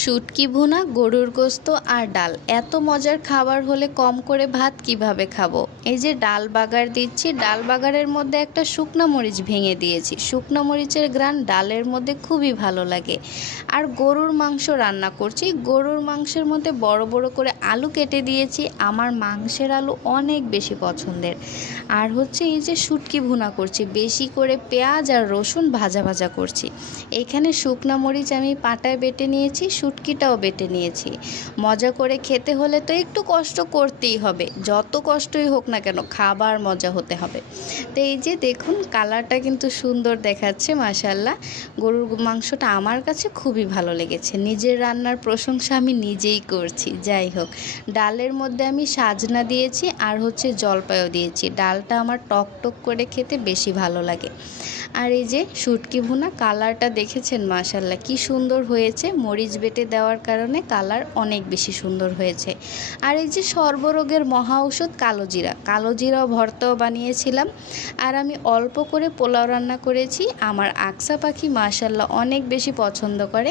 শুটকি ভুনা, গরুর গোস্ত আর ডাল এত মজার খাবার হলে কম করে ভাত কিভাবে খাবো। এই যে ডাল বাগার দিচ্ছি, ডাল বাগারের মধ্যে একটা শুকনো মরিচ ভেঙে দিয়েছি। শুকনো মরিচের ঘ্রাণ ডালের মধ্যে খুবই ভালো লাগে। আর গরুর মাংস রান্না করছি, গরুর মাংসের মধ্যে বড় বড় করে আলু কেটে দিয়েছি। আমার মাংসের আলু অনেক বেশি পছন্দের। আর হচ্ছে এই যে শুটকি ভুনা করছি, বেশি করে পেঁয়াজ আর রসুন ভাজা ভাজা করছি। এখানে শুকনো মরিচ আমি পাটায় বেটে নিয়েছি, শুটকিটাও বেটে নিয়েছি। মজা করে খেতে হলে তো একটু কষ্ট করতেই হবে, যত কষ্টই হোক না কেন খাবার মজা হতে হবে। তো এই যে দেখুন কালারটা কিন্তু সুন্দর দেখাচ্ছে মাশাআল্লাহ। গরুর মাংসটা আমার কাছে খুবই ভালো লেগেছে। নিজের রান্নার প্রশংসা আমি নিজেই করছি। যাই হোক, ডালের মধ্যে আমি সাজনা দিয়েছি আর হচ্ছে জলপাইও দিয়েছি। ডালটা আমার টক টক করে খেতে বেশি ভালো লাগে। আর এই যে শুটকি ভুনা কালারটা দেখেছেন মাশাআল্লাহ কি সুন্দর হয়েছে। মরিচ বেটে দেওয়ার কারণে কালার অনেক বেশি সুন্দর হয়েছে। আর এই যে সর্বরোগের মহা ঔষধ কালো জিরা ভর্তাও বানিয়েছিলাম। আর আমি অল্প করে পোলাও রান্না করেছি। আমার আকসা পাখি মাশাআল্লাহ অনেক বেশি পছন্দ করে।